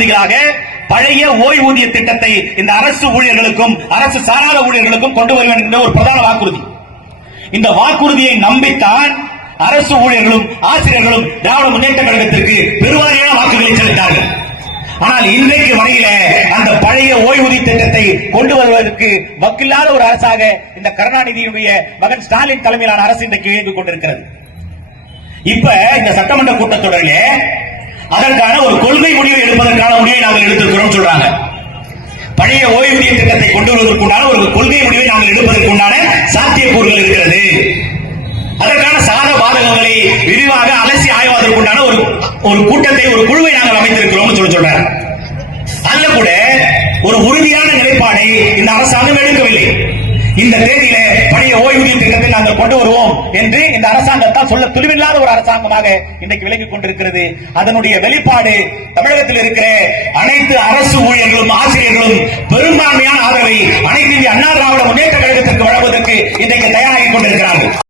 பகுதிகளாக பழைய ஓய்வூதிய திட்டத்தை இந்த அரசு ஊழியர்களுக்கும் அரசு சாராத ஊழியர்களுக்கும் கொண்டு வருவேன் என்ற ஒரு பிரதான வாக்குறுதி. இந்த வாக்குறுதியை நம்பித்தான் அரசு ஊழியர்களும் ஆசிரியர்களும் திராவிட முன்னேற்ற கழகத்திற்கு பெருவாரியான வாக்குகளை செலுத்தார்கள். ஆனால் இன்றைக்கு வரையில அந்த பழைய ஓய்வூதிய திட்டத்தை கொண்டு வருவதற்கு வக்கில்லாத ஒரு அரசாக இந்த கருணாநிதியுடைய மகன் ஸ்டாலின் தலைமையிலான அரசு இன்றைக்கு இயங்கிக் கொண்டிருக்கிறது. இப்ப இந்த சட்டமன்ற கூட்டத்தொடரிலே அதற்கான ஒரு கொள்கை முடிவை எடுப்பதற்கான முடிவை நாங்கள் எடுத்திருக்கிறோம் சொல்றாங்க பழைய ஓய்வூதிய திட்டத்தை கொண்டு வருவதற்குண்டான ஒரு கொள்கை முடிவை நாங்கள் எடுப்பதற்குண்டான சாத்தியக்கூறுகள் இருக்கிறது. அதற்கான சாத பாதகங்களை விரிவாக அலசி ஆய்வதற்குண்டான ஒரு ஒரு கூட்டத்தை ஒரு குழுவை நாங்கள் அமைத்திருக்கிறோம் சொல்லி சொல்றாரு. அதுல கூட ஒரு உறுதியான நிலைப்பாடை இந்த அரசாங்கம் எடுக்கவில்லை. இந்த தேதியில பழைய ஓய்வூதிய திட்டத்தை நாங்கள் கொண்டு வருவோம் என்று இந்த அரசாங்கத்தால் சொல்ல துணிவில்லாத ஒரு அரசாங்கமாக இன்றைக்கு விலகி கொண்டிருக்கிறது. அதனுடைய வெளிப்பாடு தமிழகத்தில் இருக்கிற அனைத்து அரசு ஊழியர்களும் ஆசிரியர்களும்